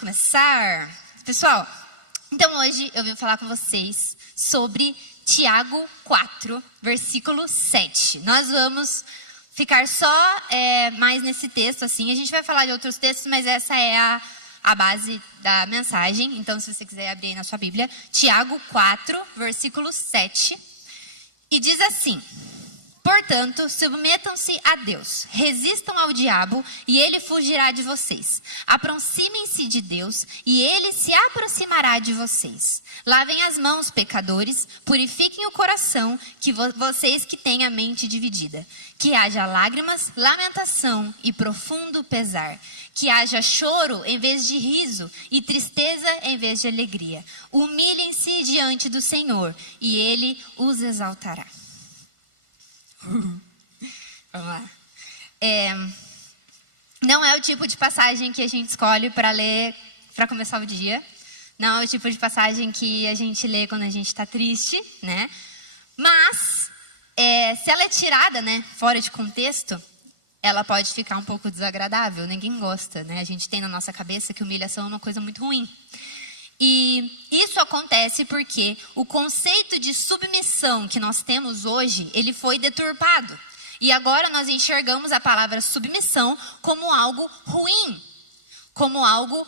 Vamos começar. Pessoal, então hoje eu vim falar com vocês sobre Tiago 4, versículo 7. Nós vamos ficar só mais nesse texto, assim. A gente vai falar de outros textos, mas essa é a base da mensagem. Então, se você quiser abrir aí na sua Bíblia, Tiago 4, versículo 7. E diz assim: portanto, submetam-se a Deus, resistam ao diabo e ele fugirá de vocês. Aproximem-se de Deus e ele se aproximará de vocês. Lavem as mãos, pecadores, purifiquem o coração, que vocês que têm a mente dividida. Que haja lágrimas, lamentação e profundo pesar. Que haja choro em vez de riso e tristeza em vez de alegria. Humilhem-se diante do Senhor e ele os exaltará. Vamos lá. Não é o tipo de passagem que a gente escolhe para ler para começar o dia. Não é o tipo de passagem que a gente lê quando a gente está triste, né? Mas, se ela é tirada, né, fora de contexto, ela pode ficar um pouco desagradável. Ninguém gosta, né? A gente tem na nossa cabeça que humilhação é uma coisa muito ruim. E isso acontece porque o conceito de submissão que nós temos hoje, ele foi deturpado. E agora nós enxergamos a palavra submissão como algo ruim, como algo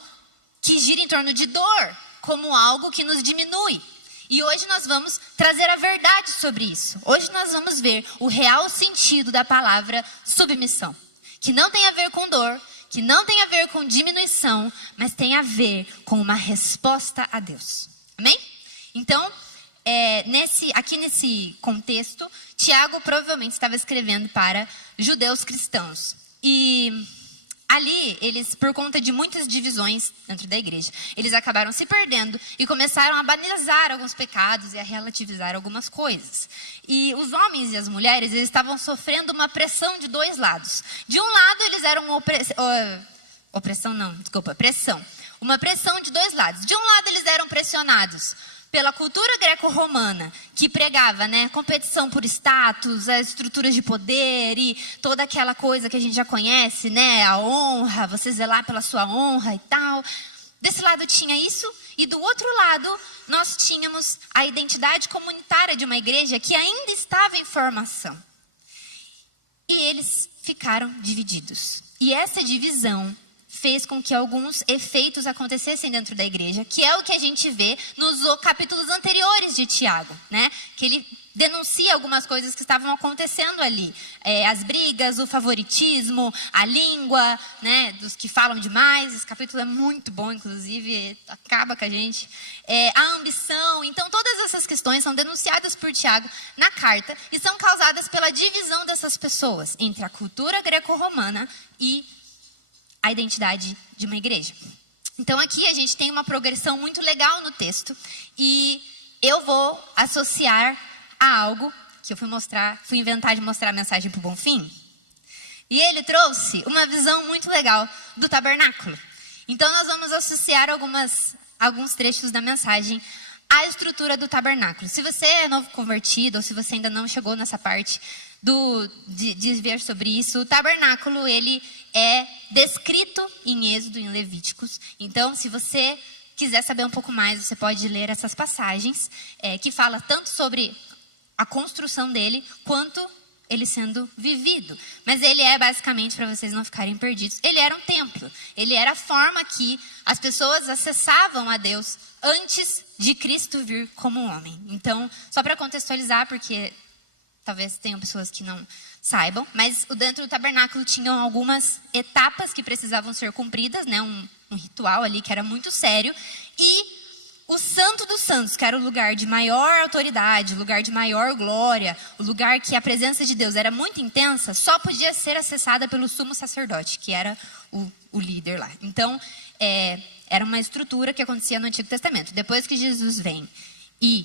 que gira em torno de dor, como algo que nos diminui. E hoje nós vamos trazer a verdade sobre isso. Hoje nós vamos ver o real sentido da palavra submissão, que não tem a ver com dor, que não tem a ver com diminuição, mas tem a ver com uma resposta a Deus. Amém? Então, aqui nesse contexto, Tiago provavelmente estava escrevendo para judeus cristãos. E ali, eles, por conta de muitas divisões dentro da igreja, eles acabaram se perdendo e começaram a banalizar alguns pecados e a relativizar algumas coisas. E os homens e as mulheres, eles estavam sofrendo uma pressão de dois lados. De um lado, eles eram pressão. Uma pressão de dois lados. De um lado, eles eram pressionados pela cultura greco-romana, que pregava, né, competição por status, as estruturas de poder e toda aquela coisa que a gente já conhece, né, a honra, você zelar pela sua honra e tal. Desse lado tinha isso, e do outro lado nós tínhamos a identidade comunitária de uma igreja que ainda estava em formação. E eles ficaram divididos. E essa divisão fez com que alguns efeitos acontecessem dentro da igreja, que é o que a gente vê nos capítulos anteriores de Tiago, né? Que ele denuncia algumas coisas que estavam acontecendo ali. As brigas, o favoritismo, a língua, né? Dos que falam demais. Esse capítulo é muito bom, inclusive, acaba com a gente. A ambição. Então, todas essas questões são denunciadas por Tiago na carta e são causadas pela divisão dessas pessoas entre a cultura greco-romana e a identidade de uma igreja. Então aqui a gente tem uma progressão muito legal no texto e eu vou associar a algo que eu fui inventar de mostrar a mensagem para o Bonfim. E ele trouxe uma visão muito legal do tabernáculo. Então nós vamos associar alguns trechos da mensagem à estrutura do tabernáculo. Se você é novo convertido ou se você ainda não chegou nessa parte de ver sobre isso, o tabernáculo, ele é descrito em Êxodo, em Levíticos. Então, se você quiser saber um pouco mais, você pode ler essas passagens, que fala tanto sobre a construção dele, quanto ele sendo vivido. Mas ele é basicamente, para vocês não ficarem perdidos, ele era um templo. Ele era a forma que as pessoas acessavam a Deus antes de Cristo vir como homem. Então, só para contextualizar, porque talvez tenham pessoas que não saibam, mas dentro do tabernáculo tinham algumas etapas que precisavam ser cumpridas, né? Um ritual ali que era muito sério. E o Santo dos Santos, que era o lugar de maior autoridade, o lugar de maior glória, o lugar que a presença de Deus era muito intensa, só podia ser acessada pelo sumo sacerdote, que era o líder lá. Então, era uma estrutura que acontecia no Antigo Testamento. Depois que Jesus vem e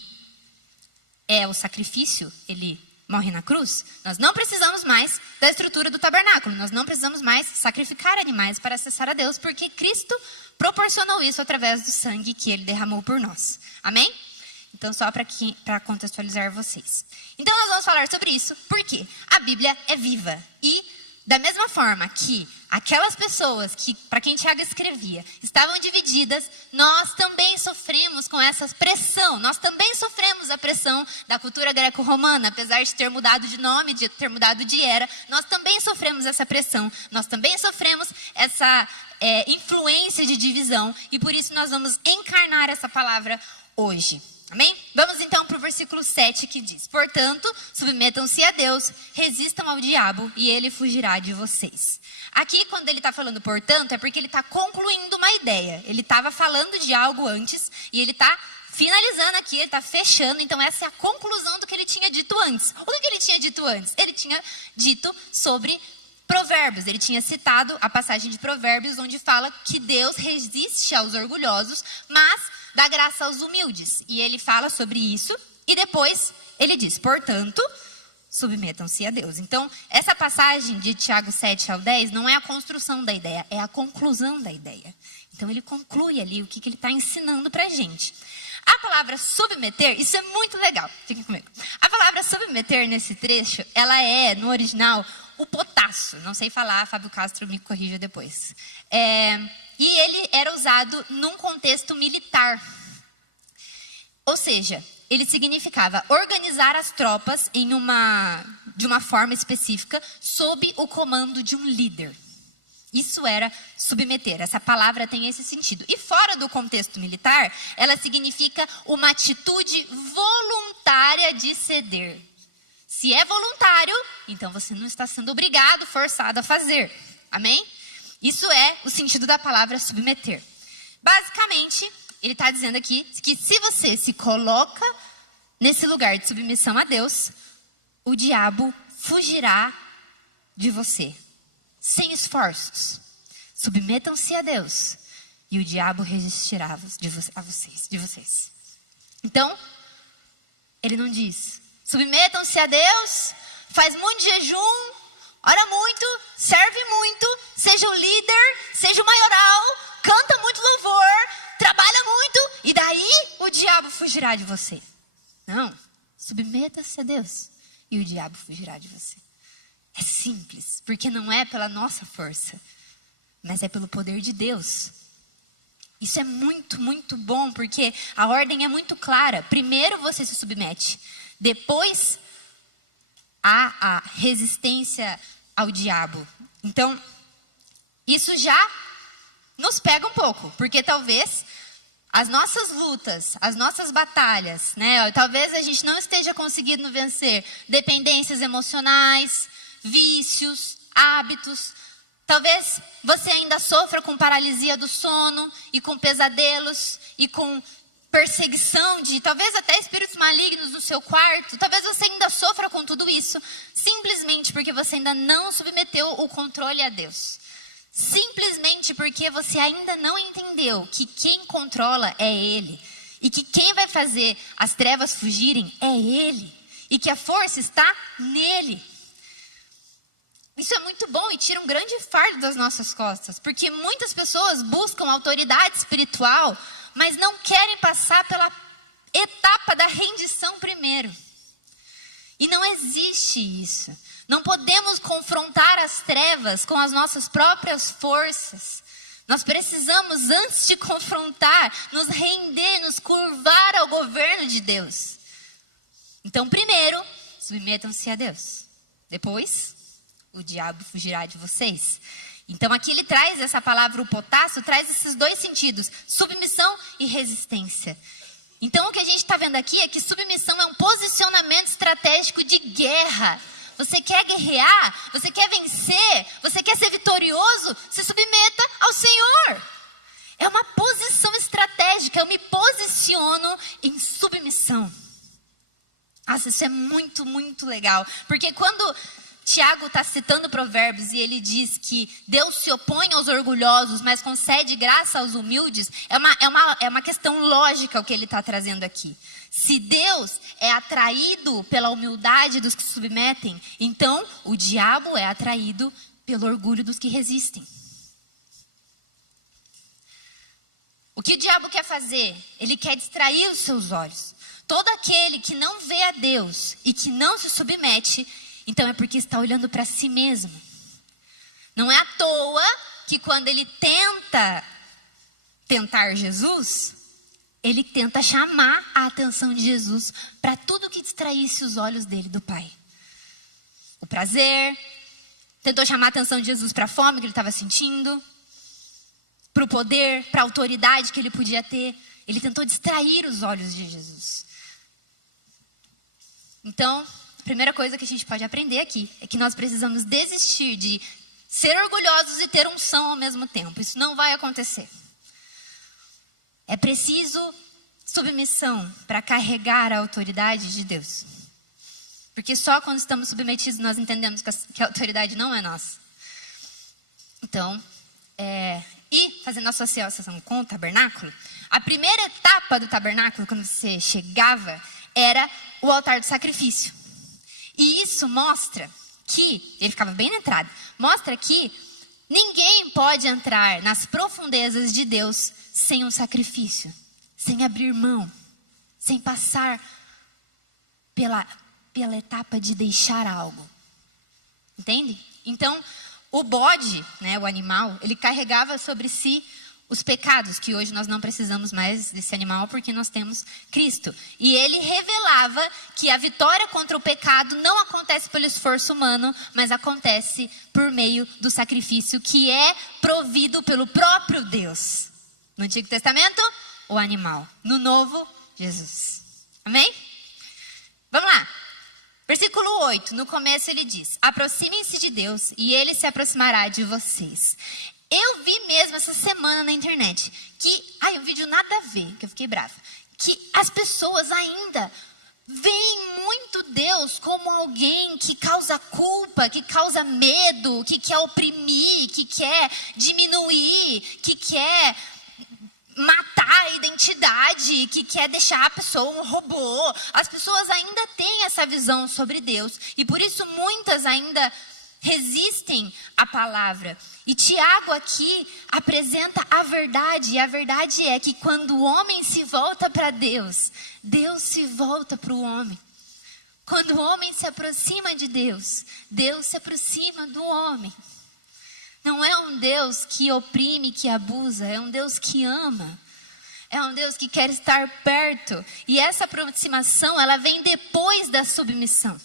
o sacrifício, ele morre na cruz, nós não precisamos mais da estrutura do tabernáculo, nós não precisamos mais sacrificar animais para acessar a Deus, porque Cristo proporcionou isso através do sangue que ele derramou por nós. Amém? Então, só para contextualizar vocês. Então, nós vamos falar sobre isso, porque a Bíblia é viva. E, da mesma forma que aquelas pessoas que, para quem Tiago escrevia, estavam divididas, nós também sofremos com essa pressão. Nós também sofremos a pressão da cultura greco-romana, apesar de ter mudado de nome, de ter mudado de era. Nós também sofremos essa pressão. Nós também sofremos essa influência de divisão. E por isso nós vamos encarnar essa palavra hoje. Amém? Vamos então para o versículo 7 que diz: portanto, submetam-se a Deus, resistam ao diabo e ele fugirá de vocês. Aqui, quando ele está falando portanto, é porque ele está concluindo uma ideia. Ele estava falando de algo antes e ele está finalizando aqui, ele está fechando. Então essa é a conclusão do que ele tinha dito antes. O que ele tinha dito antes? Ele tinha dito sobre Provérbios. Ele tinha citado a passagem de Provérbios onde fala que Deus resiste aos orgulhosos, mas dá graça aos humildes. E ele fala sobre isso e depois ele diz: portanto, submetam-se a Deus. Então, essa passagem de Tiago 7 ao 10 não é a construção da ideia, é a conclusão da ideia. Então, ele conclui ali o que ele está ensinando para a gente. A palavra submeter, isso é muito legal. Fiquem comigo. A palavra submeter nesse trecho, ela é, no original, o potássio. Não sei falar, Fábio Castro me corrija depois. E ele era usado num contexto militar. Ou seja, ele significava organizar as tropas de uma forma específica sob o comando de um líder. Isso era submeter. Essa palavra tem esse sentido. E fora do contexto militar, ela significa uma atitude voluntária de ceder. Se é voluntário, então você não está sendo obrigado, forçado a fazer. Amém? Isso é o sentido da palavra submeter. Basicamente, ele está dizendo aqui que se você se coloca nesse lugar de submissão a Deus, o diabo fugirá de você, sem esforços. Submetam-se a Deus e o diabo resistirá a vocês. Então, ele não diz: submetam-se a Deus, faz muito jejum, ora muito, serve muito, seja o líder, seja o maioral, canta muito louvor, trabalha muito, e daí o diabo fugirá de você. Não, submeta-se a Deus e o diabo fugirá de você. É simples, porque não é pela nossa força, mas é pelo poder de Deus. Isso é muito, muito bom, porque a ordem é muito clara. Primeiro você se submete, depois há a resistência ao diabo. Então, isso já nos pega um pouco, porque talvez as nossas lutas, as nossas batalhas, né? Talvez a gente não esteja conseguindo vencer dependências emocionais, vícios, hábitos. Talvez você ainda sofra com paralisia do sono e com pesadelos e com perseguição de talvez até espíritos malignos no seu quarto. Talvez você ainda sofra com tudo isso simplesmente porque você ainda não submeteu o controle a Deus. Simplesmente porque você ainda não entendeu que quem controla é Ele. E que quem vai fazer as trevas fugirem é Ele. E que a força está nele. Isso é muito bom e tira um grande fardo das nossas costas. Porque muitas pessoas buscam autoridade espiritual, mas não querem passar pela etapa da rendição primeiro. E não existe isso. Não podemos confrontar as trevas com as nossas próprias forças. Nós precisamos, antes de confrontar, nos render, nos curvar ao governo de Deus. Então, primeiro, submetam-se a Deus. Depois, o diabo fugirá de vocês. Então, aqui ele traz essa palavra, o potássio, traz esses dois sentidos, submissão e resistência. Então, o que a gente está vendo aqui é que submissão é um posicionamento estratégico de guerra. Você quer guerrear? Você quer vencer? Você quer ser vitorioso? Se submeta ao Senhor. É uma posição estratégica. Eu me posiciono em submissão. Nossa, isso é muito, muito legal. Porque quando Tiago está citando Provérbios e ele diz que Deus se opõe aos orgulhosos, mas concede graça aos humildes, é uma questão lógica o que ele está trazendo aqui. Se Deus é atraído pela humildade dos que se submetem, então o diabo é atraído pelo orgulho dos que resistem. O que o diabo quer fazer? Ele quer distrair os seus olhos. Todo aquele que não vê a Deus e que não se submete, então é porque está olhando para si mesmo. Não é à toa que quando ele tentar Jesus, ele tenta chamar a atenção de Jesus para tudo que distraísse os olhos dele do Pai. O prazer, tentou chamar a atenção de Jesus para a fome que ele estava sentindo, para o poder, para a autoridade que ele podia ter. Ele tentou distrair os olhos de Jesus. Então, a primeira coisa que a gente pode aprender aqui é que nós precisamos desistir de ser orgulhosos e ter unção ao mesmo tempo. Isso não vai acontecer. É preciso submissão para carregar a autoridade de Deus. Porque só quando estamos submetidos nós entendemos que a autoridade não é nossa. Então, e fazendo associação com o tabernáculo, a primeira etapa do tabernáculo, quando você chegava, era o altar do sacrifício. E isso mostra que, ele ficava bem na entrada, mostra que ninguém pode entrar nas profundezas de Deus sem um sacrifício, sem abrir mão, sem passar pela etapa de deixar algo. Entende? Então, o bode, né, o animal, ele carregava sobre si os pecados, que hoje nós não precisamos mais desse animal porque nós temos Cristo. E ele revelava que a vitória contra o pecado não acontece pelo esforço humano, mas acontece por meio do sacrifício que é provido pelo próprio Deus. No Antigo Testamento, o animal. No Novo, Jesus. Amém? Vamos lá. Versículo 8, no começo ele diz: aproximem-se de Deus e ele se aproximará de vocês. Eu vi mesmo essa semana na internet que, um vídeo nada a ver, que eu fiquei brava, que as pessoas ainda veem muito Deus como alguém que causa culpa, que causa medo, que quer oprimir, que quer diminuir, que quer matar a identidade, que quer deixar a pessoa um robô. As pessoas ainda têm essa visão sobre Deus e por isso muitas ainda resistem à palavra. E Tiago aqui apresenta a verdade, e a verdade é que quando o homem se volta para Deus, Deus se volta para o homem. Quando o homem se aproxima de Deus, Deus se aproxima do homem. Não é um Deus que oprime, que abusa, é um Deus que ama. É um Deus que quer estar perto. E essa aproximação, ela vem depois da submissão.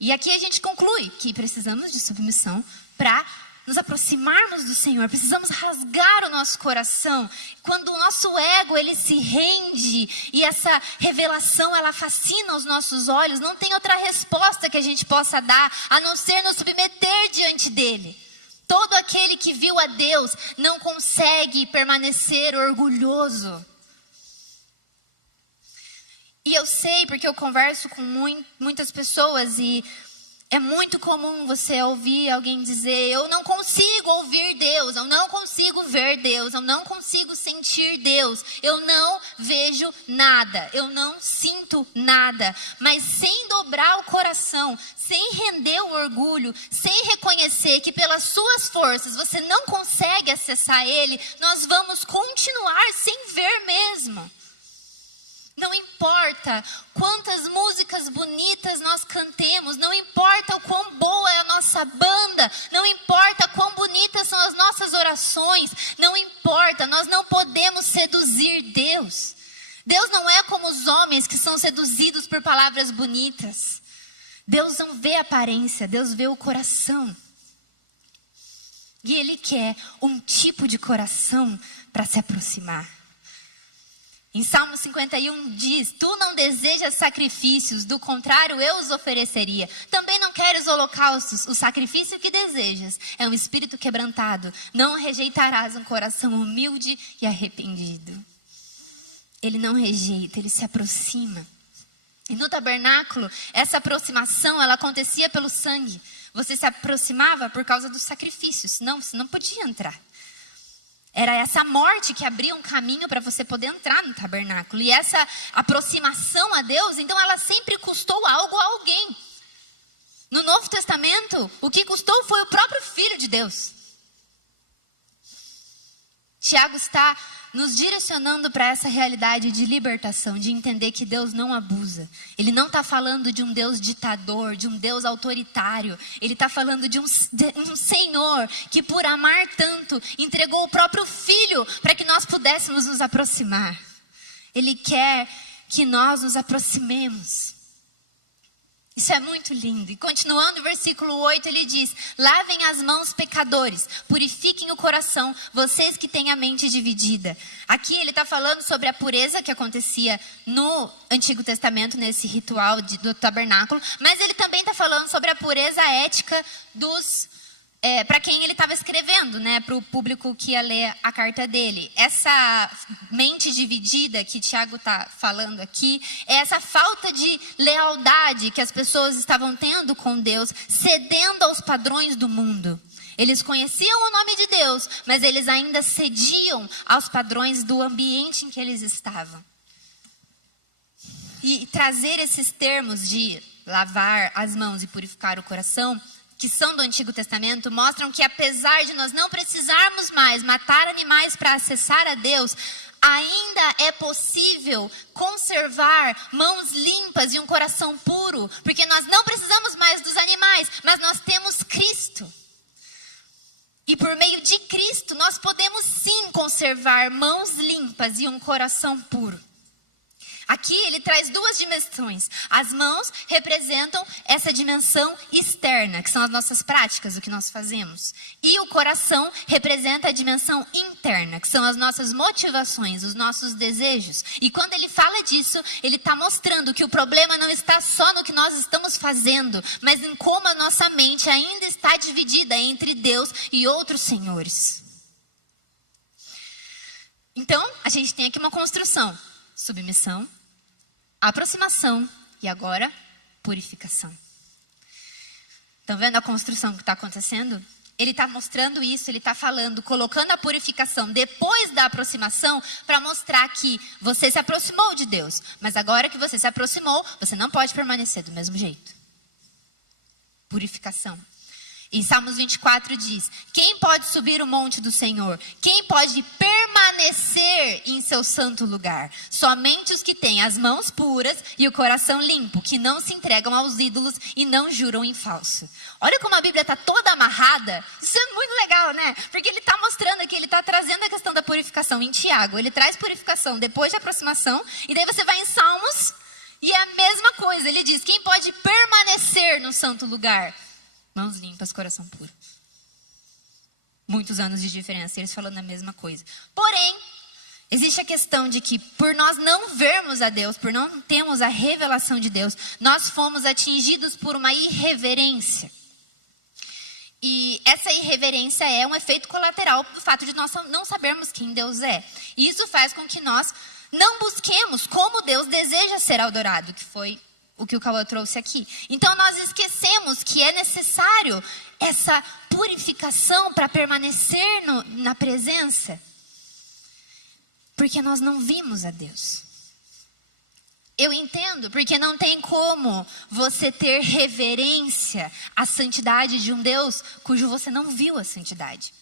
E aqui a gente conclui que precisamos de submissão para nos aproximarmos do Senhor. Precisamos rasgar o nosso coração. Quando o nosso ego, ele se rende e essa revelação, ela fascina os nossos olhos, não tem outra resposta que a gente possa dar, a não ser nos submeter diante dele. Todo aquele que viu a Deus não consegue permanecer orgulhoso. E eu sei, porque eu converso com muitas pessoas e é muito comum você ouvir alguém dizer: eu não consigo ouvir Deus, eu não consigo ver Deus, eu não consigo sentir Deus, eu não vejo nada, eu não sinto nada. Mas sem dobrar o coração, sem render o orgulho, sem reconhecer que pelas suas forças você não consegue acessar Ele, nós vamos continuar sem ver mesmo. Não importa quantas músicas bonitas nós cantemos, não importa o quão boa é a nossa banda, não importa quão bonitas são as nossas orações, não importa, nós não podemos seduzir Deus. Deus não é como os homens que são seduzidos por palavras bonitas. Deus não vê a aparência, Deus vê o coração. E Ele quer um tipo de coração para se aproximar. Em Salmo 51 diz: tu não desejas sacrifícios, do contrário eu os ofereceria. Também não queres holocaustos, o sacrifício que desejas é um espírito quebrantado. Não rejeitarás um coração humilde e arrependido. Ele não rejeita, ele se aproxima. E no tabernáculo, essa aproximação, ela acontecia pelo sangue. Você se aproximava por causa dos sacrifícios, senão você não podia entrar. Era essa morte que abria um caminho para você poder entrar no tabernáculo. E essa aproximação a Deus, então ela sempre custou algo a alguém. No Novo Testamento, o que custou foi o próprio Filho de Deus. Tiago está nos direcionando para essa realidade de libertação, de entender que Deus não abusa. Ele não está falando de um Deus ditador, de um Deus autoritário. Ele está falando de um Senhor que, por amar tanto, entregou o próprio Filho para que nós pudéssemos nos aproximar. Ele quer que nós nos aproximemos. Isso é muito lindo. E continuando o versículo 8, ele diz: lavem as mãos, pecadores, purifiquem o coração, vocês que têm a mente dividida. Aqui ele está falando sobre a pureza que acontecia no Antigo Testamento, nesse ritual do tabernáculo, mas ele também está falando sobre a pureza ética para quem ele estava escrevendo, né, para o público que ia ler a carta dele. Essa mente dividida que Tiago está falando aqui, é essa falta de lealdade que as pessoas estavam tendo com Deus, cedendo aos padrões do mundo. Eles conheciam o nome de Deus, mas eles ainda cediam aos padrões do ambiente em que eles estavam. E trazer esses termos de lavar as mãos e purificar o coração, que são do Antigo Testamento, mostram que apesar de nós não precisarmos mais matar animais para acessar a Deus, ainda é possível conservar mãos limpas e um coração puro, porque nós não precisamos mais dos animais, mas nós temos Cristo. E por meio de Cristo, nós podemos sim conservar mãos limpas e um coração puro. Aqui ele traz duas dimensões. As mãos representam essa dimensão externa, que são as nossas práticas, o que nós fazemos. E o coração representa a dimensão interna, que são as nossas motivações, os nossos desejos. E quando ele fala disso, ele está mostrando que o problema não está só no que nós estamos fazendo, mas em como a nossa mente ainda está dividida entre Deus e outros senhores. Então, a gente tem aqui uma construção: submissão, aproximação e agora purificação. Estão vendo a construção que está acontecendo? Ele está mostrando isso, ele está falando, colocando a purificação depois da aproximação para mostrar que você se aproximou de Deus. Mas agora que você se aproximou, você não pode permanecer do mesmo jeito. Purificação. Em Salmos 24 diz: quem pode subir o monte do Senhor? Quem pode permanecer em seu santo lugar? Somente os que têm as mãos puras e o coração limpo, que não se entregam aos ídolos e não juram em falso. Olha como a Bíblia está toda amarrada. Isso é muito legal, né? Porque ele está mostrando aqui, ele está trazendo a questão da purificação em Tiago. Ele traz purificação depois de aproximação, e daí você vai em Salmos e é a mesma coisa. Ele diz: quem pode permanecer no santo lugar? Mãos limpas, coração puro. Muitos anos de diferença, eles falando a mesma coisa. Porém, existe a questão de que por nós não vermos a Deus, por não termos a revelação de Deus, nós fomos atingidos por uma irreverência. E essa irreverência é um efeito colateral do fato de nós não sabermos quem Deus é. E isso faz com que nós não busquemos como Deus deseja ser adorado, que foi o que o Cauã trouxe aqui. Então nós esquecemos que é necessário essa purificação para permanecer na presença, porque nós não vimos a Deus. Eu entendo, porque não tem como você ter reverência à santidade de um Deus cujo você não viu a santidade.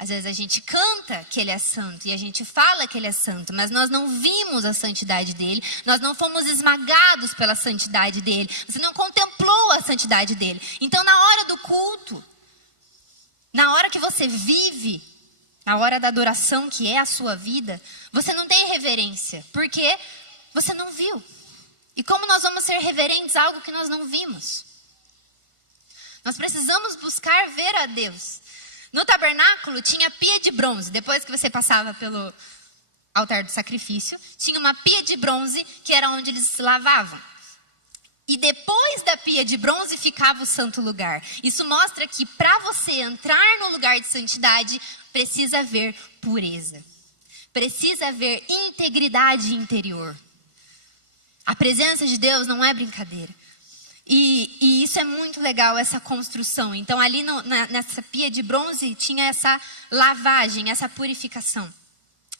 Às vezes a gente canta que Ele é santo e a gente fala que Ele é santo, mas nós não vimos a santidade dEle, nós não fomos esmagados pela santidade dEle, você não contemplou a santidade dEle. Então na hora do culto, na hora que você vive, na hora da adoração que é a sua vida, você não tem reverência, porque você não viu. E como nós vamos ser reverentes a algo que nós não vimos? Nós precisamos buscar ver a Deus. No tabernáculo tinha pia de bronze. Depois que você passava pelo altar do sacrifício, tinha uma pia de bronze que era onde eles se lavavam. E depois da pia de bronze ficava o santo lugar. Isso mostra que para você entrar no lugar de santidade, precisa haver pureza. Precisa haver integridade interior. A presença de Deus não é brincadeira. E isso é muito legal, essa construção. Então, ali nessa pia de bronze, tinha essa lavagem, essa purificação.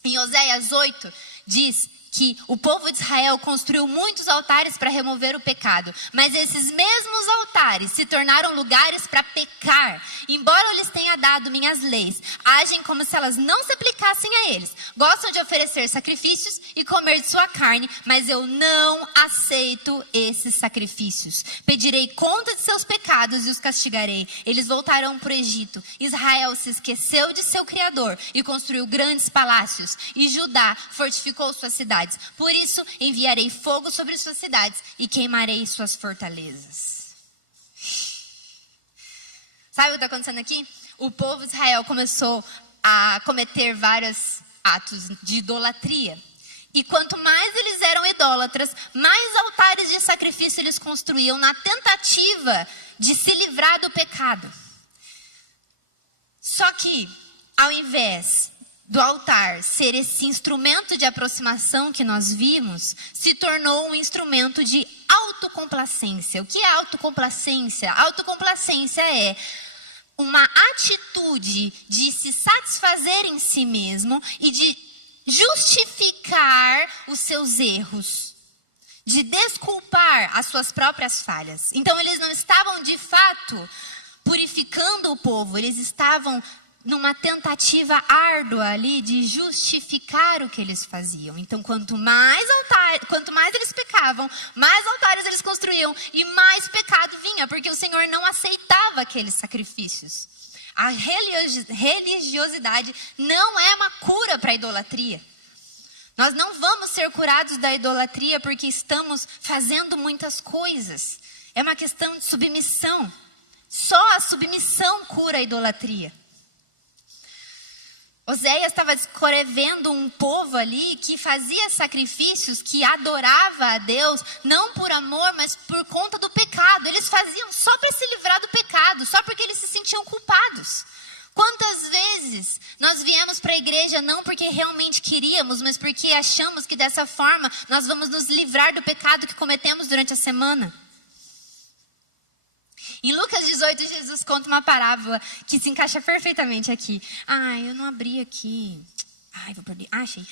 Em Oséias 8, diz que o povo de Israel construiu muitos altares para remover o pecado, mas esses mesmos altares se tornaram lugares para pecar. Embora eu lhes tenha dado minhas leis, agem como se elas não se aplicassem a eles. Gostam de oferecer sacrifícios e comer de sua carne, mas eu não aceito esses sacrifícios. Pedirei conta de seus pecados e os castigarei. Eles voltarão para o Egito. Israel se esqueceu de seu Criador e construiu grandes palácios, e Judá fortificou suas cidades. Por isso, enviarei fogo sobre suas cidades e queimarei suas fortalezas. Sabe o que está acontecendo aqui? O povo de Israel começou a cometer vários atos de idolatria. E quanto mais eles eram idólatras, mais altares de sacrifício eles construíam na tentativa de se livrar do pecado. Só que, ao invés do altar ser esse instrumento de aproximação que nós vimos, se tornou um instrumento de autocomplacência. O que é autocomplacência? Autocomplacência é uma atitude de se satisfazer em si mesmo e de justificar os seus erros, de desculpar as suas próprias falhas. Então eles não estavam de fato purificando o povo, eles estavam numa tentativa árdua ali de justificar o que eles faziam. Então, quanto mais eles pecavam, mais altares eles construíam e mais pecado vinha, porque o Senhor não aceitava aqueles sacrifícios. A religiosidade não é uma cura para a idolatria. Nós não vamos ser curados da idolatria porque estamos fazendo muitas coisas. É uma questão de submissão. Só a submissão cura a idolatria. Oséias estava descrevendo um povo ali que fazia sacrifícios, que adorava a Deus, não por amor, mas por conta do pecado. Eles faziam só para se livrar do pecado, só porque eles se sentiam culpados. Quantas vezes nós viemos para a igreja não porque realmente queríamos, mas porque achamos que dessa forma nós vamos nos livrar do pecado que cometemos durante a semana? Em Lucas 18, Jesus conta uma parábola que se encaixa perfeitamente aqui. Eu não abri aqui. Vou perder. Achei.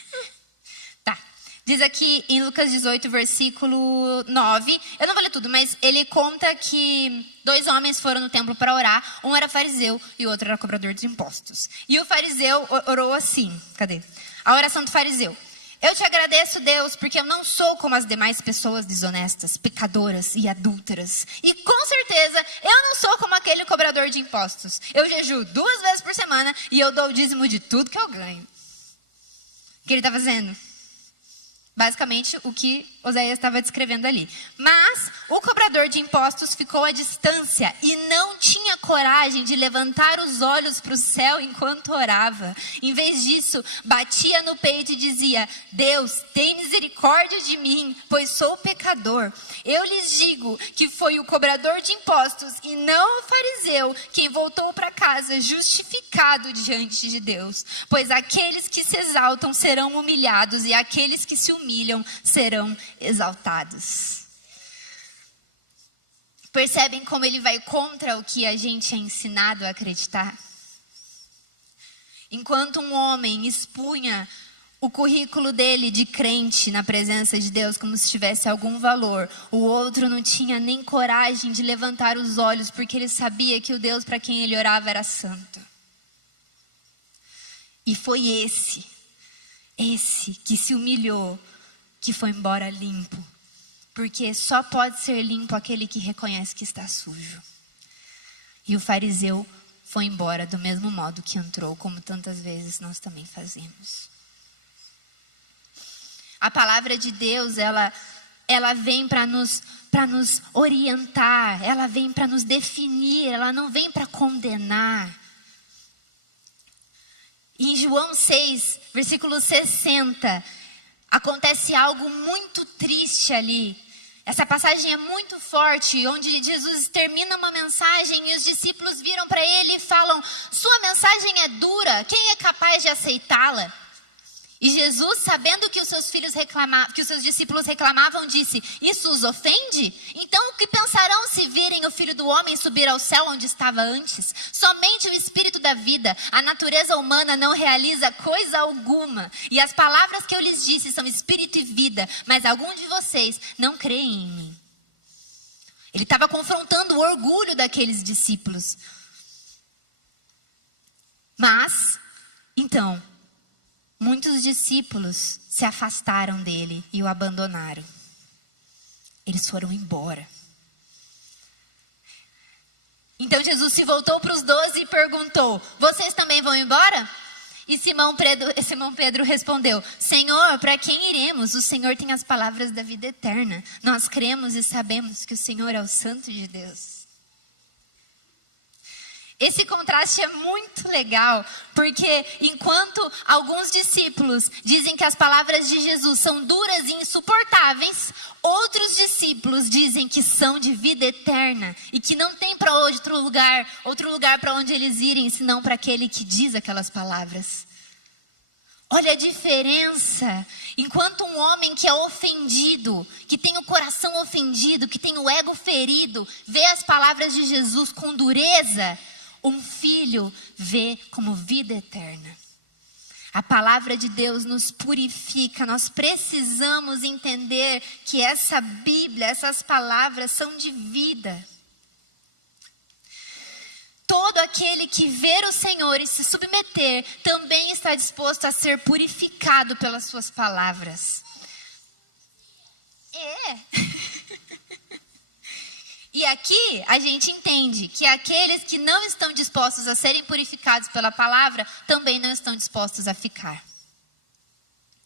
Tá. Diz aqui em Lucas 18, versículo 9. Eu não vou ler tudo, mas ele conta que 2 homens foram no templo para orar. Um era fariseu e o outro era cobrador de impostos. E o fariseu orou assim. Cadê? A oração do fariseu. Eu te agradeço, Deus, porque eu não sou como as demais pessoas desonestas, pecadoras e adúlteras. E com certeza, eu não sou como aquele cobrador de impostos. Eu jejuo 2 vezes por semana e eu dou o dízimo de tudo que eu ganho. O que ele está fazendo? Basicamente, o que Oséias estava descrevendo ali. Mas o cobrador de impostos ficou à distância e não tinha coragem de levantar os olhos para o céu enquanto orava. Em vez disso, batia no peito e dizia: Deus, tem misericórdia de mim, pois sou pecador. Eu lhes digo que foi o cobrador de impostos e não o fariseu quem voltou para casa justificado diante de Deus. Pois aqueles que se exaltam serão humilhados e aqueles que se humilham serão exaltados. Percebem como ele vai contra o que a gente é ensinado a acreditar? Enquanto um homem expunha o currículo dele de crente na presença de Deus como se tivesse algum valor, o outro não tinha nem coragem de levantar os olhos porque ele sabia que o Deus para quem ele orava era santo. E foi esse que se humilhou, que foi embora limpo. Porque só pode ser limpo aquele que reconhece que está sujo. E o fariseu foi embora do mesmo modo que entrou, como tantas vezes nós também fazemos. A palavra de Deus, ela vem para nos orientar, ela vem para nos definir, ela não vem para condenar. Em João 6, versículo 60, acontece algo muito triste ali. Essa passagem é muito forte, onde Jesus termina uma mensagem e os discípulos viram para ele e falam: sua mensagem é dura, quem é capaz de aceitá-la? E Jesus, sabendo que os seus que os seus discípulos reclamavam, disse: isso os ofende? Então o que pensarão se virem o Filho do Homem subir ao céu onde estava antes? Somente o Espírito da vida, a natureza humana não realiza coisa alguma. E as palavras que eu lhes disse são espírito e vida, mas algum de vocês não creem em mim. Ele estava confrontando o orgulho daqueles discípulos. Mas, então, muitos discípulos se afastaram dele e o abandonaram. Eles foram embora. Então Jesus se voltou para os 12 e perguntou: vocês também vão embora? E Simão Pedro respondeu: Senhor, para quem iremos? O Senhor tem as palavras da vida eterna. Nós cremos e sabemos que o Senhor é o Santo de Deus. Esse contraste é muito legal, porque enquanto alguns discípulos dizem que as palavras de Jesus são duras e insuportáveis, outros discípulos dizem que são de vida eterna e que não tem para outro lugar para onde eles irem, senão para aquele que diz aquelas palavras. Olha a diferença. Enquanto um homem que é ofendido, que tem o coração ofendido, que tem o ego ferido, vê as palavras de Jesus com dureza, um filho vê como vida eterna. A palavra de Deus nos purifica. Nós precisamos entender que essa Bíblia, essas palavras são de vida. Todo aquele que ver o Senhor e se submeter também está disposto a ser purificado pelas suas palavras. E aqui a gente entende que aqueles que não estão dispostos a serem purificados pela palavra também não estão dispostos a ficar.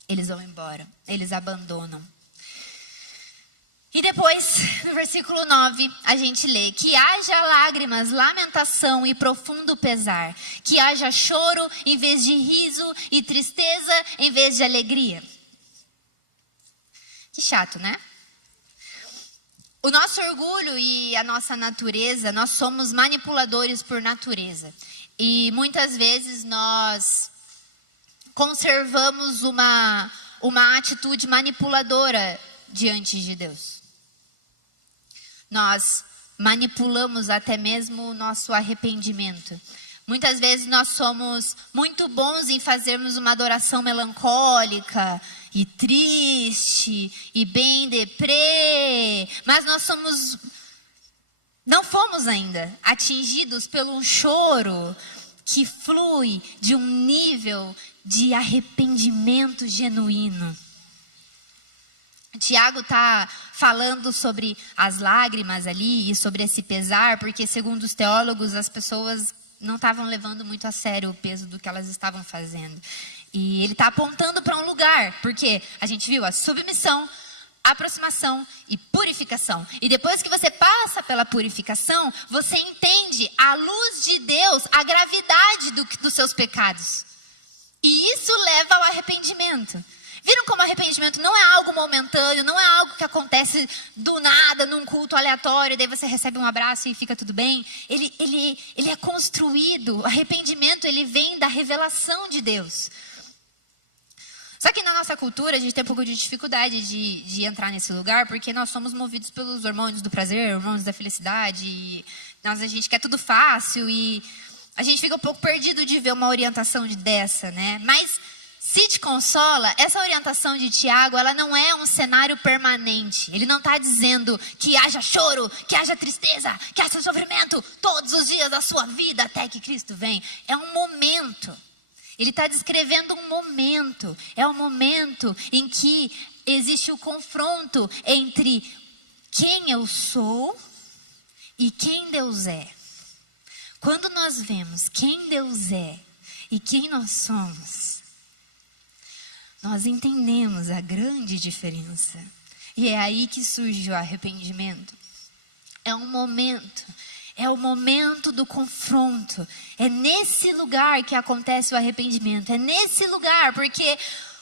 Eles vão embora, eles abandonam. E depois, no versículo 9, a gente lê: que haja lágrimas, lamentação e profundo pesar, que haja choro em vez de riso e tristeza em vez de alegria. Que chato, né? O nosso orgulho e a nossa natureza, nós somos manipuladores por natureza. E muitas vezes nós conservamos uma atitude manipuladora diante de Deus. Nós manipulamos até mesmo o nosso arrependimento. Muitas vezes nós somos muito bons em fazermos uma adoração melancólica e triste e bem deprê, mas não fomos ainda atingidos pelo choro que flui de um nível de arrependimento genuíno. Tiago está falando sobre as lágrimas ali e sobre esse pesar, porque segundo os teólogos as pessoas não estavam levando muito a sério o peso do que elas estavam fazendo. E ele está apontando para um lugar, porque a gente viu a submissão, aproximação e purificação. E depois que você passa pela purificação, você entende à luz de Deus a gravidade dos seus pecados. E isso leva ao arrependimento. Viram como arrependimento não é algo momentâneo, não é algo que acontece do nada, num culto aleatório, daí você recebe um abraço e fica tudo bem. Ele é construído, o arrependimento ele vem da revelação de Deus. Só que na nossa cultura a gente tem um pouco de dificuldade de entrar nesse lugar, porque nós somos movidos pelos hormônios do prazer, hormônios da felicidade, e a gente quer tudo fácil e a gente fica um pouco perdido de ver uma orientação dessa, né? Mas se te consola, essa orientação de Tiago, ela não é um cenário permanente. Ele não está dizendo que haja choro, que haja tristeza, que haja sofrimento todos os dias da sua vida até que Cristo vem. É um momento. Ele está descrevendo um momento. É um momento em que existe o confronto entre quem eu sou e quem Deus é. Quando nós vemos quem Deus é e quem nós somos, nós entendemos a grande diferença. E é aí que surge o arrependimento. É um momento. É o momento do confronto. É nesse lugar que acontece o arrependimento. É nesse lugar, porque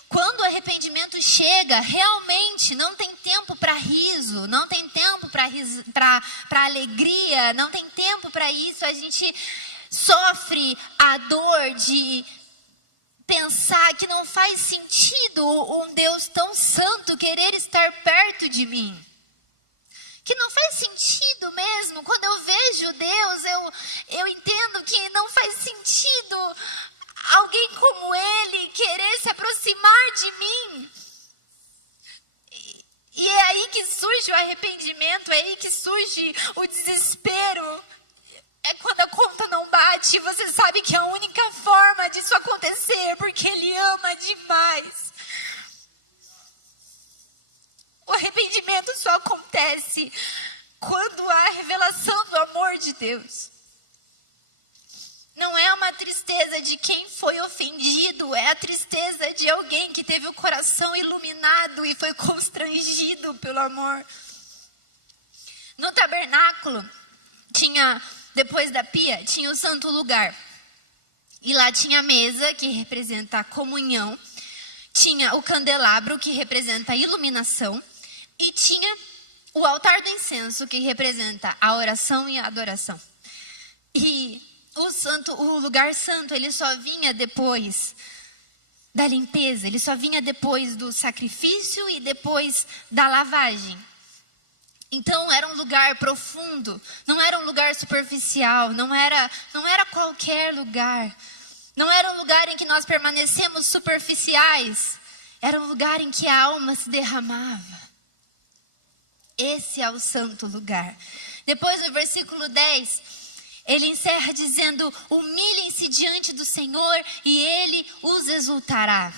quando o arrependimento chega, realmente não tem tempo para riso, não tem tempo para alegria, não tem tempo para isso. A gente sofre a dor de pensar que não faz sentido um Deus tão santo querer estar perto de mim. Que não faz sentido mesmo. Quando eu vejo Deus, eu entendo que não faz sentido alguém como Ele querer se aproximar de mim. E é aí que surge o arrependimento, é aí que surge o desespero. É quando a conta não bate e você sabe que a única forma disso acontecer é porque Ele ama demais. O arrependimento só acontece quando há a revelação do amor de Deus. Não é uma tristeza de quem foi ofendido, é a tristeza de alguém que teve o coração iluminado e foi constrangido pelo amor. No tabernáculo, depois da pia, tinha o santo lugar. E lá tinha a mesa, que representa a comunhão. Tinha o candelabro, que representa a iluminação. E tinha o altar do incenso, que representa a oração e a adoração. E o lugar santo, ele só vinha depois da limpeza, ele só vinha depois do sacrifício e depois da lavagem. Então era um lugar profundo, não era um lugar superficial, não era qualquer lugar. Não era um lugar em que nós permanecemos superficiais, era um lugar em que a alma se derramava. Esse é o santo lugar. Depois no versículo 10, ele encerra dizendo: humilhem-se diante do Senhor e Ele os exaltará.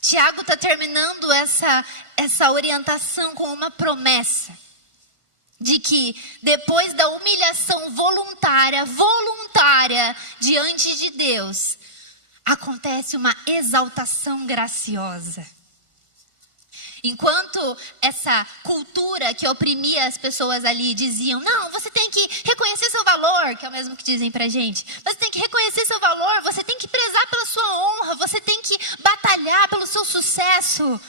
Tiago está terminando essa orientação com uma promessa. De que depois da humilhação voluntária diante de Deus, acontece uma exaltação graciosa. Enquanto essa cultura que oprimia as pessoas ali diziam: não, você tem que reconhecer seu valor, que é o mesmo que dizem pra gente. Você tem que reconhecer seu valor, você tem que prezar pela sua honra, você tem que batalhar pelo seu sucesso.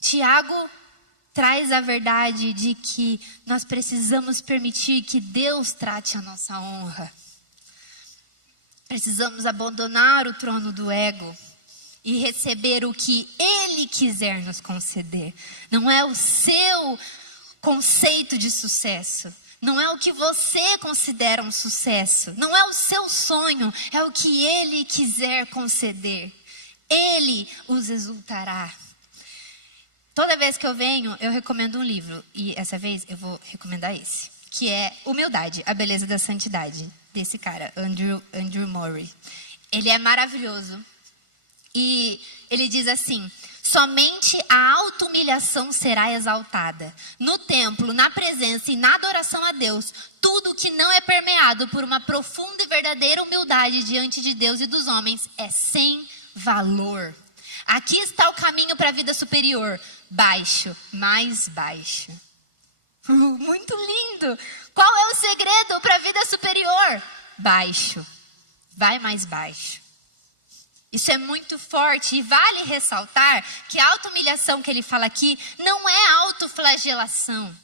Tiago traz a verdade de que nós precisamos permitir que Deus trate a nossa honra. Precisamos abandonar o trono do ego e receber o que Ele quiser nos conceder. Não é o seu conceito de sucesso. Não é o que você considera um sucesso. Não é o seu sonho. É o que Ele quiser conceder. Ele os exaltará. Toda vez que eu venho, eu recomendo um livro. E essa vez eu vou recomendar esse. Que é Humildade, a Beleza da Santidade. Desse cara, Andrew Murray. Ele é maravilhoso. E ele diz assim: somente a auto-humilhação será exaltada. No templo, na presença e na adoração a Deus, tudo que não é permeado por uma profunda e verdadeira humildade diante de Deus e dos homens é sem valor. Aqui está o caminho para a vida superior. Baixo, mais baixo. Muito lindo. Qual é o segredo para a vida superior? Baixo. Vai mais baixo. Isso é muito forte e vale ressaltar que a auto-humilhação que ele fala aqui não é autoflagelação.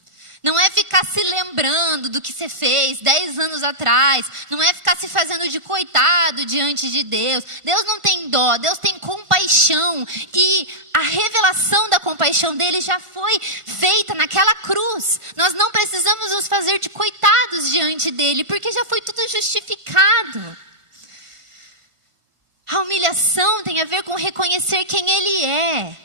Não é ficar se lembrando do que você fez 10 anos atrás. Não é ficar se fazendo de coitado diante de Deus. Deus não tem dó, Deus tem compaixão. E a revelação da compaixão dele já foi feita naquela cruz. Nós não precisamos nos fazer de coitados diante dele, porque já foi tudo justificado. A humilhação tem a ver com reconhecer quem ele é.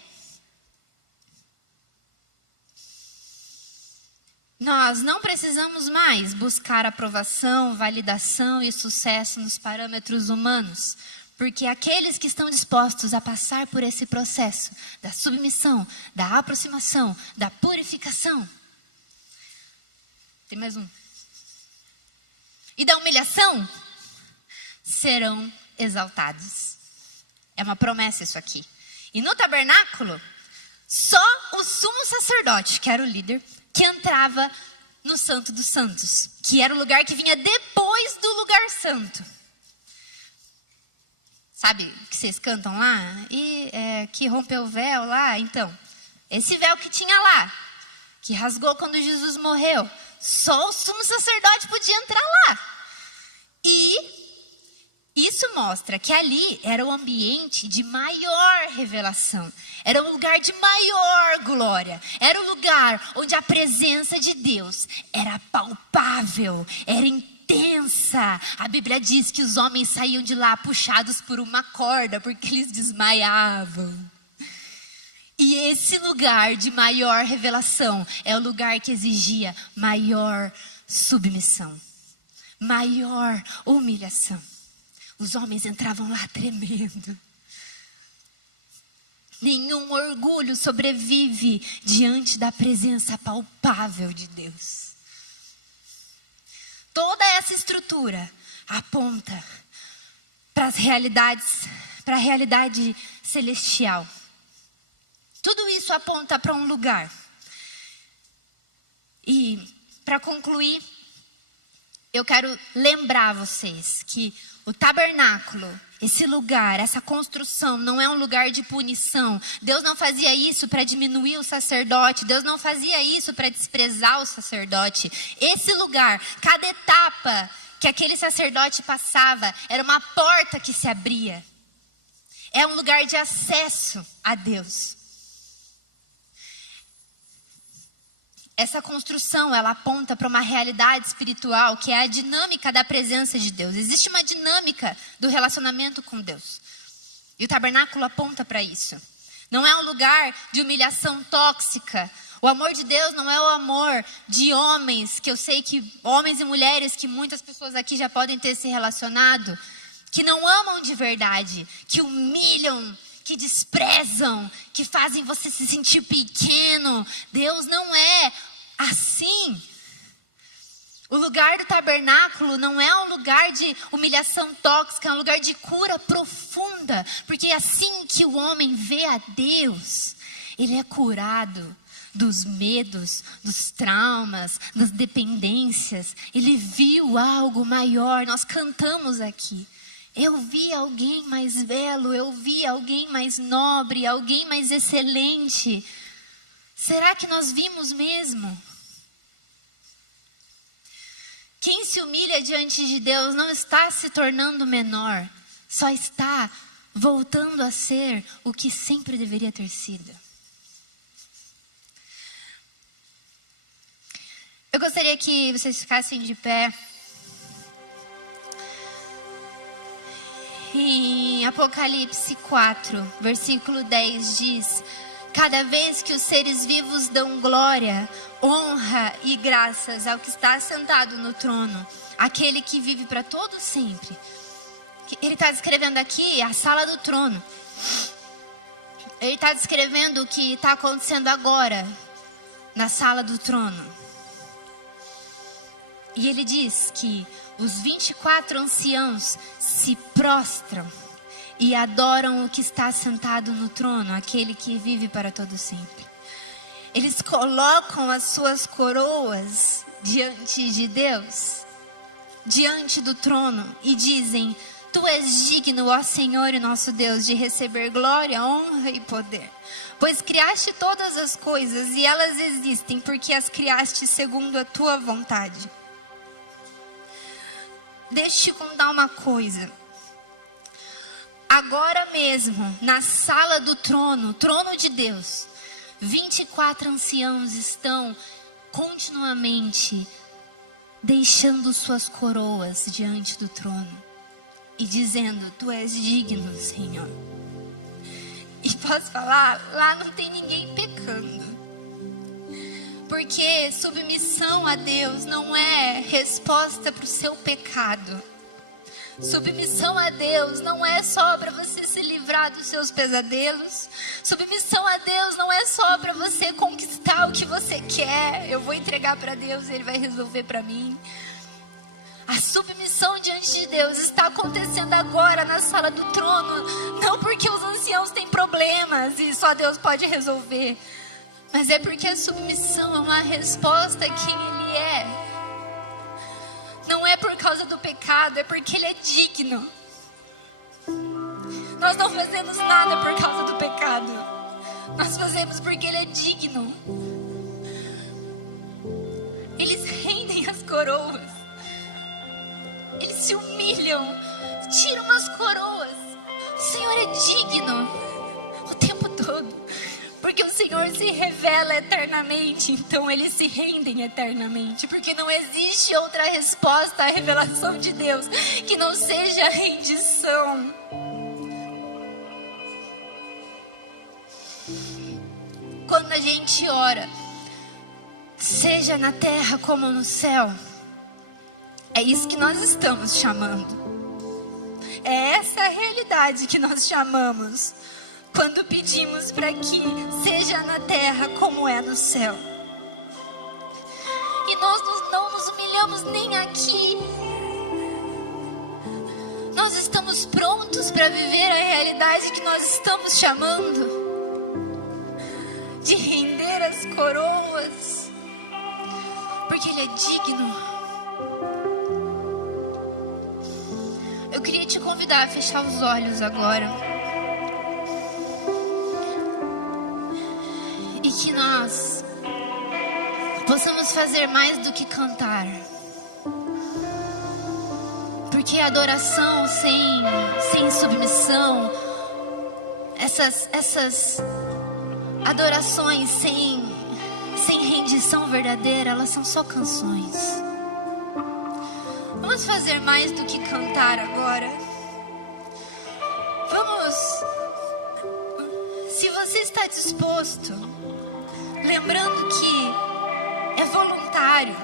Nós não precisamos mais buscar aprovação, validação e sucesso nos parâmetros humanos, porque aqueles que estão dispostos a passar por esse processo da submissão, da aproximação, da purificação. Tem mais um. E da humilhação, serão exaltados. É uma promessa isso aqui. E no tabernáculo, só o sumo sacerdote, que era o líder, que entrava no Santo dos Santos, que era o lugar que vinha depois do lugar santo. Sabe que vocês cantam lá? E que rompeu o véu lá? Então, esse véu que tinha lá, que rasgou quando Jesus morreu, só o sumo sacerdote podia entrar lá. E Isso mostra que ali era o ambiente de maior revelação. Era um lugar de maior glória. Era o lugar onde a presença de Deus era palpável, era intensa. A Bíblia diz que os homens saíam de lá puxados por uma corda, porque eles desmaiavam. E esse lugar de maior revelação é o lugar que exigia maior submissão, maior humilhação. Os homens entravam lá tremendo. Nenhum orgulho sobrevive diante da presença palpável de Deus. Toda essa estrutura aponta para as realidades, para a realidade celestial. Tudo isso aponta para um lugar. E para concluir, eu quero lembrar vocês que o tabernáculo, esse lugar, essa construção, não é um lugar de punição. Deus não fazia isso para diminuir o sacerdote. Deus não fazia isso para desprezar o sacerdote. Esse lugar, cada etapa que aquele sacerdote passava, era uma porta que se abria. É um lugar de acesso a Deus. Essa construção, ela aponta para uma realidade espiritual que é a dinâmica da presença de Deus. Existe uma dinâmica do relacionamento com Deus. E o tabernáculo aponta para isso. Não é um lugar de humilhação tóxica. O amor de Deus não é o amor de homens, que eu sei que homens e mulheres, que muitas pessoas aqui já podem ter se relacionado, que não amam de verdade, que humilham, que desprezam, que fazem você se sentir pequeno. Deus não é assim. O lugar do tabernáculo não é um lugar de humilhação tóxica, é um lugar de cura profunda. Porque assim que o homem vê a Deus, ele é curado dos medos, dos traumas, das dependências. Ele viu algo maior. Nós cantamos aqui. Eu vi alguém mais belo, eu vi alguém mais nobre, alguém mais excelente. Será que nós vimos mesmo? Quem se humilha diante de Deus não está se tornando menor, só está voltando a ser o que sempre deveria ter sido. Eu gostaria que vocês ficassem de pé. Em Apocalipse 4, versículo 10 diz: cada vez que os seres vivos dão glória, honra e graças ao que está sentado no trono, aquele que vive para todo sempre. Ele está descrevendo aqui a sala do trono. Ele está descrevendo o que está acontecendo agora na sala do trono. E ele diz que os 24 anciãos se prostram e adoram o que está sentado no trono, aquele que vive para todo sempre. Eles colocam as suas coroas diante de Deus, diante do trono, e dizem: tu és digno, ó Senhor e nosso Deus, de receber glória, honra e poder. Pois criaste todas as coisas e elas existem porque as criaste segundo a tua vontade. Deixa eu te contar uma coisa. Agora mesmo, na sala do trono, trono de Deus, 24 anciãos estão continuamente deixando suas coroas diante do trono e dizendo: tu és digno, Senhor. E posso falar, lá não tem ninguém pecando. Porque submissão a Deus não é resposta para o seu pecado. Submissão a Deus não é só para você se livrar dos seus pesadelos. Submissão a Deus não é só para você conquistar o que você quer. Eu vou entregar para Deus e Ele vai resolver para mim. A submissão diante de Deus está acontecendo agora na sala do trono. Não porque os anciãos têm problemas e só Deus pode resolver. Mas é porque a submissão é uma resposta a quem Ele é. Não é por causa do pecado, é porque Ele é digno. Nós não fazemos nada por causa do pecado. Nós fazemos porque Ele é digno. Eles rendem as coroas. Eles se humilham tira umas coroas. O Senhor é digno o tempo todo, porque o Senhor se revela eternamente, então eles se rendem eternamente, porque não existe outra resposta à revelação de Deus que não seja a rendição. Quando a gente ora, seja na terra como no céu, é isso que nós estamos chamando. É essa a realidade que nós chamamos quando pedimos para que seja na terra como é no céu. E nós não nos humilhamos nem aqui. Nós estamos prontos para viver a realidade que nós estamos chamando, de render as coroas, porque Ele é digno. Eu queria te convidar a fechar os olhos agora. E que nós possamos fazer mais do que cantar. Porque a adoração sem submissão, essas adorações sem rendição verdadeira, elas são só canções. Vamos fazer mais do que cantar agora. Vamos, se você está disposto, lembrando que é voluntário,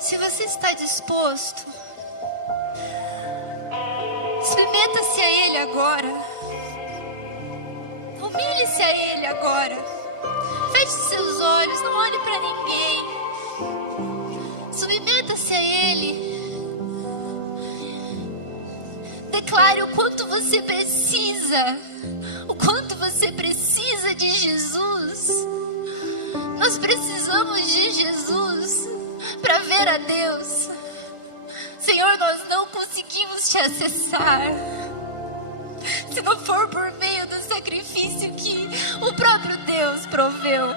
se você está disposto, submeta-se a Ele agora, humilhe-se a Ele agora, feche seus olhos, não olhe para ninguém, submeta-se a Ele. Declare o quanto você precisa, de Jesus. Nós precisamos de Jesus para ver a Deus. Senhor, nós não conseguimos te acessar se não for por meio do sacrifício que o próprio Deus proveu.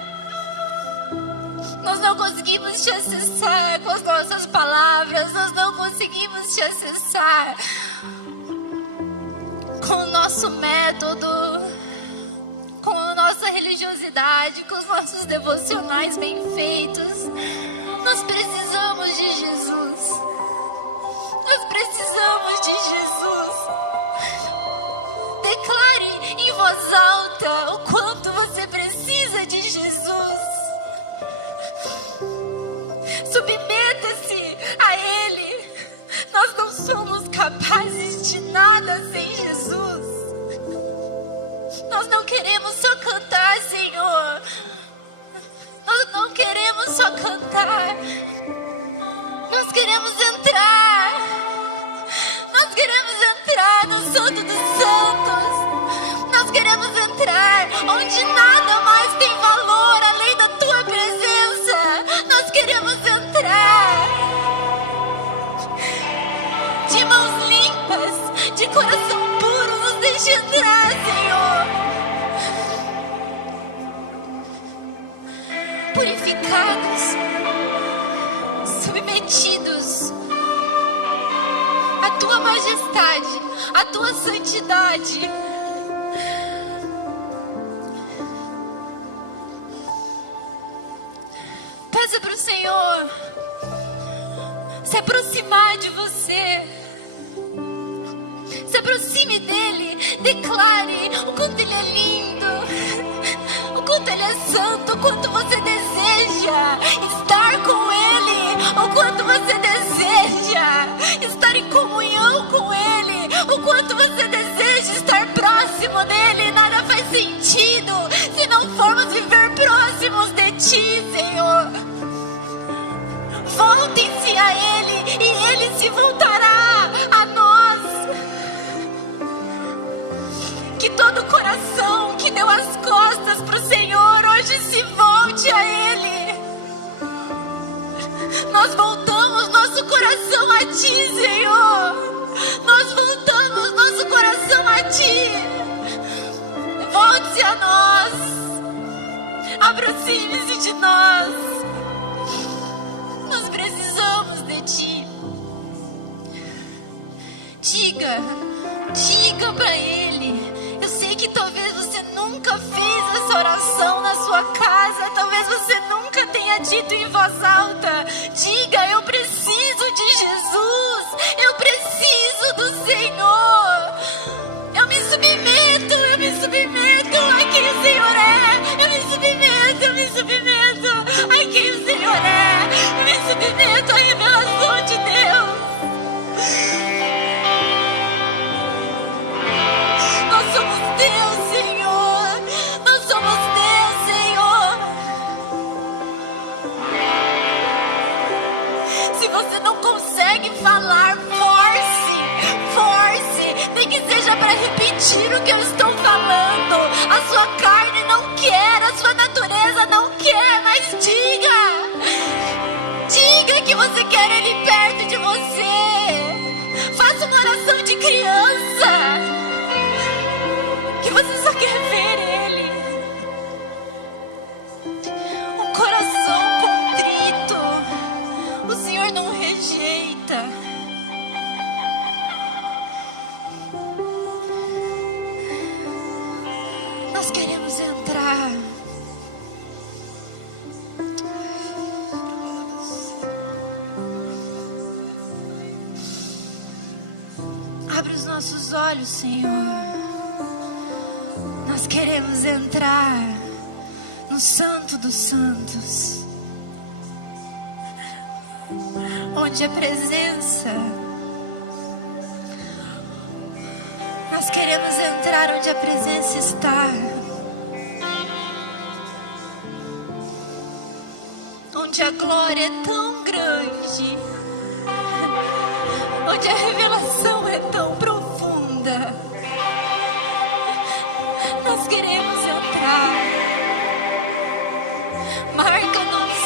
Nós não conseguimos te acessar com as nossas palavras, nós não conseguimos te acessar com o nosso método, com a nossa religiosidade, com os nossos devocionais bem feitos. Nós precisamos de Jesus. Nós precisamos de Jesus. Declare em voz alta o quanto você precisa de Jesus. Submeta-se a Ele. Nós não somos capazes de nada sem Jesus. Nós não queremos só cantar, Senhor. Nós não queremos só cantar. Nós queremos entrar. Nós queremos entrar no Santo dos Santos. Nós queremos entrar onde nada mais tem valor além da Tua presença. Nós queremos entrar de mãos limpas, de coração puro. Nos deixe entrar, Senhor. Purificados, submetidos à Tua majestade, à Tua santidade. Peça para o Senhor se aproximar de você. Se aproxime dEle, declare o quanto Ele é lindo, o quanto Ele é santo, o quanto você deseja estar com Ele, o quanto você deseja estar em comunhão com Ele, o quanto você deseja estar próximo dEle. Nada faz sentido se não formos viver próximos de Ti, Senhor. Voltem-se a Ele e Ele se voltará a nós. Que todo coração que deu as costas para o Senhor hoje se volte a Ele. Nós voltamos nosso coração a Ti, Senhor. Nós voltamos nosso coração a Ti. Volte-se a nós. Aproxime-se de nós. Nós precisamos de Ti. Diga diga para Ele. Eu sei que talvez você nunca fez essa oração na sua casa, talvez você nunca tenha dito em voz alta. Diga: eu preciso de Jesus, eu preciso do Senhor. Eu me submeto a quem o Senhor é. Eu me submeto a quem o Senhor é. Eu me submeto à revelação de Deus. Nós somos Deus, Senhor. Nós somos Deus, Senhor. Se você não consegue falar, force, nem que seja para repetir o que eu estou falando. A sua carne não quer, a sua natureza não quer, mas diga que você quer Ele perto de você. Faça uma oração de criança, que você só quer ver Ele. Um coração contrito, o Senhor não rejeita. Nós queremos entrar. Abre os nossos olhos, Senhor. Nós queremos entrar no Santo dos Santos, onde a presença. Nós queremos entrar onde a presença está, onde a glória é tão grande, onde a revelação é tão profunda. Nós queremos entrar. Marca-nos.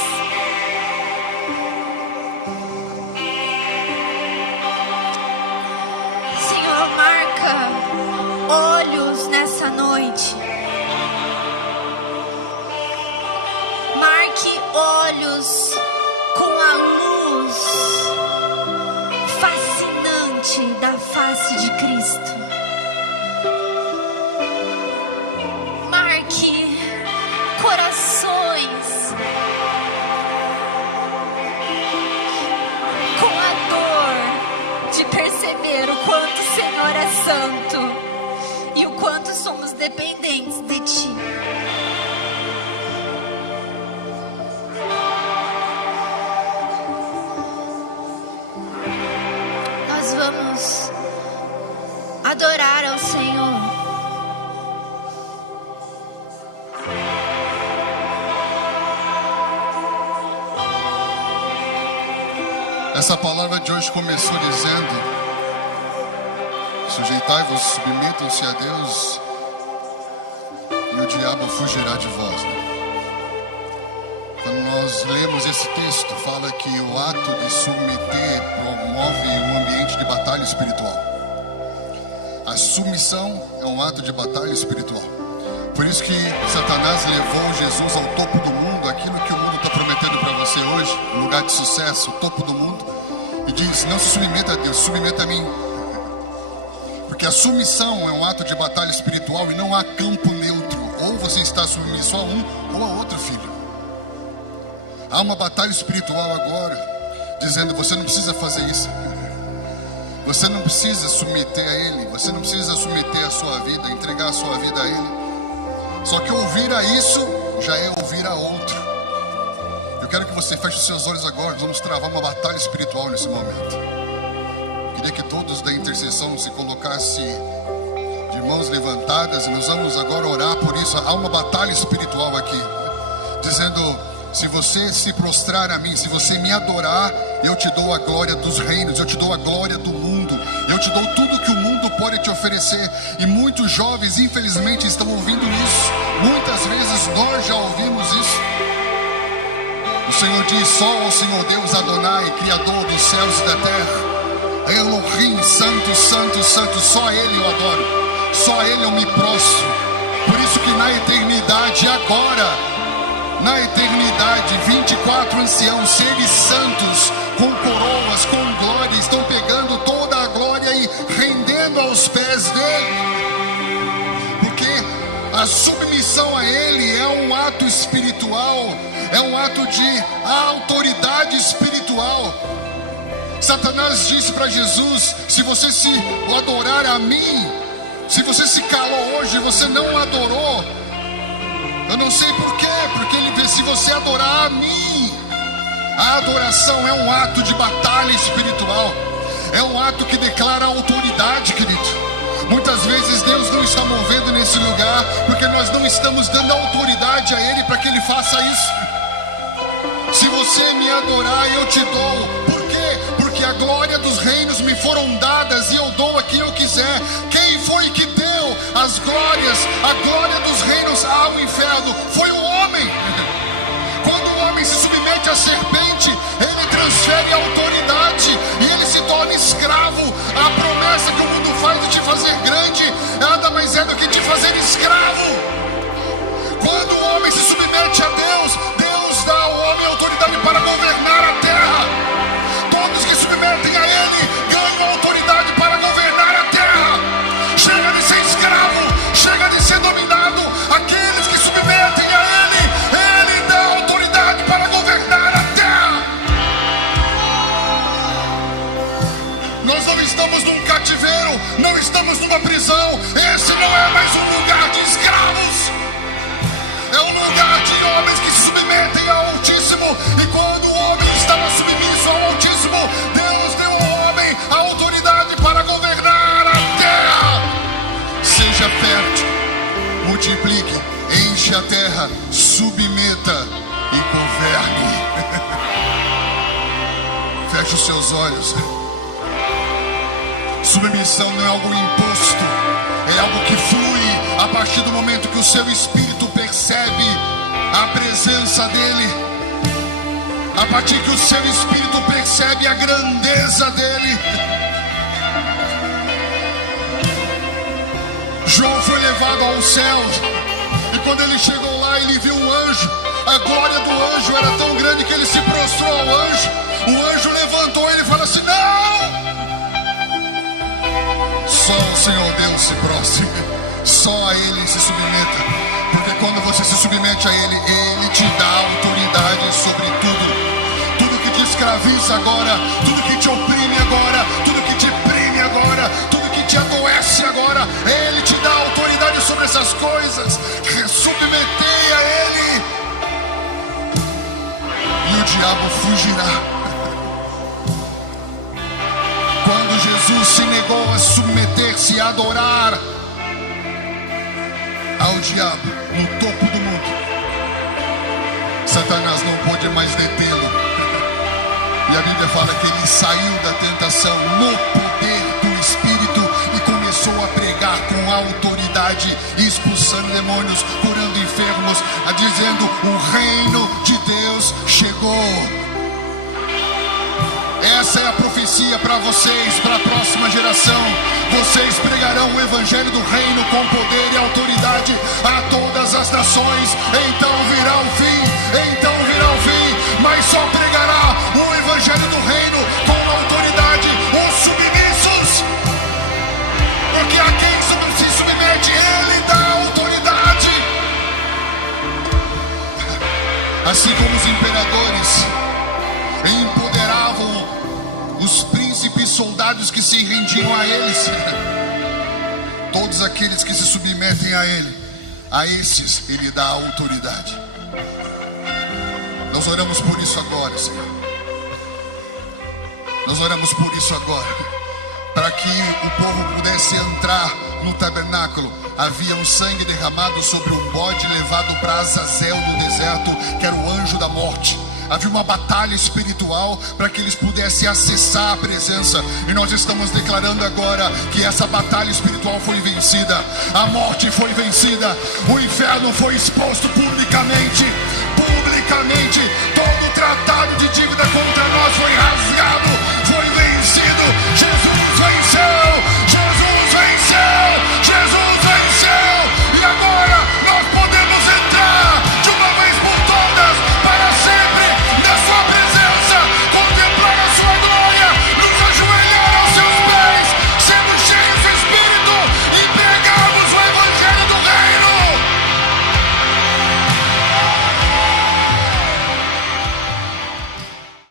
Senhor, marca olhos nessa noite. Marque olhos com a luz fascinante da face de Cristo. Marque corações com a dor de perceber o quanto o Senhor é santo e o quanto somos dependentes de Ti. Nós vamos adorar ao Senhor. Essa palavra de hoje começou dizendo: sujeitai-vos, submetam-se a Deus e o diabo fugirá de vós. Quando nós lemos esse texto, fala que o ato de submeter promove um ambiente de batalha espiritual. A submissão é um ato de batalha espiritual. Por isso que Satanás levou Jesus ao topo do mundo, aquilo que o mundo está prometendo para você hoje, um lugar de sucesso, o topo do mundo, e diz: não se submeta a Deus, submeta a mim. Porque a submissão é um ato de batalha espiritual e não há campo neutro. Ou você está submisso a um ou a outro filho. Há uma batalha espiritual agora, dizendo: você não precisa fazer isso. Você não precisa submeter a Ele. Você não precisa submeter a sua vida, entregar a sua vida a Ele. Só que ouvir a isso já é ouvir a outro. Eu quero que você feche os seus olhos agora. Nós vamos travar uma batalha espiritual nesse momento. Eu queria que todos da intercessão se colocassem de mãos levantadas, e nós vamos agora orar por isso. Há uma batalha espiritual aqui, dizendo: se você se prostrar a mim, se você me adorar, eu te dou a glória dos reinos, eu te dou a glória do mundo, eu te dou tudo que o mundo pode te oferecer. E muitos jovens, infelizmente, estão ouvindo isso. Muitas vezes nós já ouvimos isso. O Senhor diz: só ao Senhor Deus Adonai, Criador dos céus e da terra, Elohim, santo, santo, santo, só a Ele eu adoro, só a Ele eu me prostro. Por isso que na eternidade, agora, na eternidade, 24 anciãos, seres santos, com coroas, com glória, estão pegando toda a glória e rendendo aos pés dele. Porque a submissão a ele é um ato espiritual, é um ato de autoridade espiritual. Satanás disse para Jesus: se você se adorar a mim, se você se calou hoje, você não adorou. Eu não sei por quê, porque ele diz: se você adorar a mim. A adoração é um ato de batalha espiritual, é um ato que declara autoridade, querido. Muitas vezes Deus não está movendo nesse lugar porque nós não estamos dando autoridade a Ele para que Ele faça isso. Se você me adorar, eu te dou. Por quê? Porque a glória dos reinos me foram dadas e eu dou a quem eu quiser. Quem foi que deu as glórias, a glória dos reinos ao inferno? Foi o homem. Quando o homem se submete à serpente, ele transfere a autoridade e ele se torna escravo. A promessa que o mundo faz de te fazer grande nada mais é do que te fazer escravo. Quando o homem se submete a Deus, Deus dá ao homem autoridade para governar a terra. Todos que se submetem a Ele ganham autoridade para governar a terra. Chega de ser escravo, chega de ser dominado. Aqueles que submetem a Ele, Ele dá autoridade para governar a terra. Nós não estamos num cativeiro, não estamos numa prisão. Esse não é mais um lugar de escravos. É um lugar de homens que se submetem ao Altíssimo. E quando o homem estava submisso ao Altíssimo, Deus deu ao homem a autoridade para governar a terra. Seja fértil, multiplique, enche a terra, submeta e governe. Feche os seus olhos. Submissão não é algo imposto, é algo que flui a partir do momento que o seu espírito percebe a presença dele, a partir que o seu espírito percebe a grandeza dele. João foi levado ao céu e quando ele chegou lá, ele viu um anjo. A glória do anjo era tão grande que ele se prostrou ao anjo. O anjo levantou ele e falou assim: não! Só o Senhor Deus se prostre, só a Ele se submeta, porque quando você se submete a Ele, Ele te dá autoridade sobre tudo. Tudo que te escraviza agora, tudo que te oprime agora, tudo que te prime agora, tudo que te adoece agora, Ele te dá autoridade sobre essas coisas. Submetei a Ele e o diabo fugirá. Jesus se negou a submeter-se, a adorar ao diabo no topo do mundo. Satanás não pôde mais detê-lo. E a Bíblia fala que ele saiu da tentação no poder do Espírito e começou a pregar com autoridade, expulsando demônios, curando enfermos, dizendo: o reino de Deus chegou. Essa é a profecia para vocês, para a próxima geração. Vocês pregarão o evangelho do reino com poder e autoridade a todas as nações. Então virá o fim, mas só pregará o evangelho do reino com autoridade os submissos. Porque a quem se submete, Ele dá autoridade. Assim como os imperadores empoderavam os príncipes soldados que se rendiam a eles, todos aqueles que se submetem a Ele, a esses Ele dá autoridade. Nós oramos por isso agora, Senhor. Nós oramos por isso agora, para que o povo pudesse entrar no tabernáculo. Havia um sangue derramado sobre um bode levado para Azazel no deserto, que era o anjo da morte. Havia uma batalha espiritual para que eles pudessem acessar a presença. E nós estamos declarando agora que essa batalha espiritual foi vencida. A morte foi vencida. O inferno foi exposto publicamente. Todo o tratado de dívida contra nós foi rasgado. Foi vencido. Jesus venceu.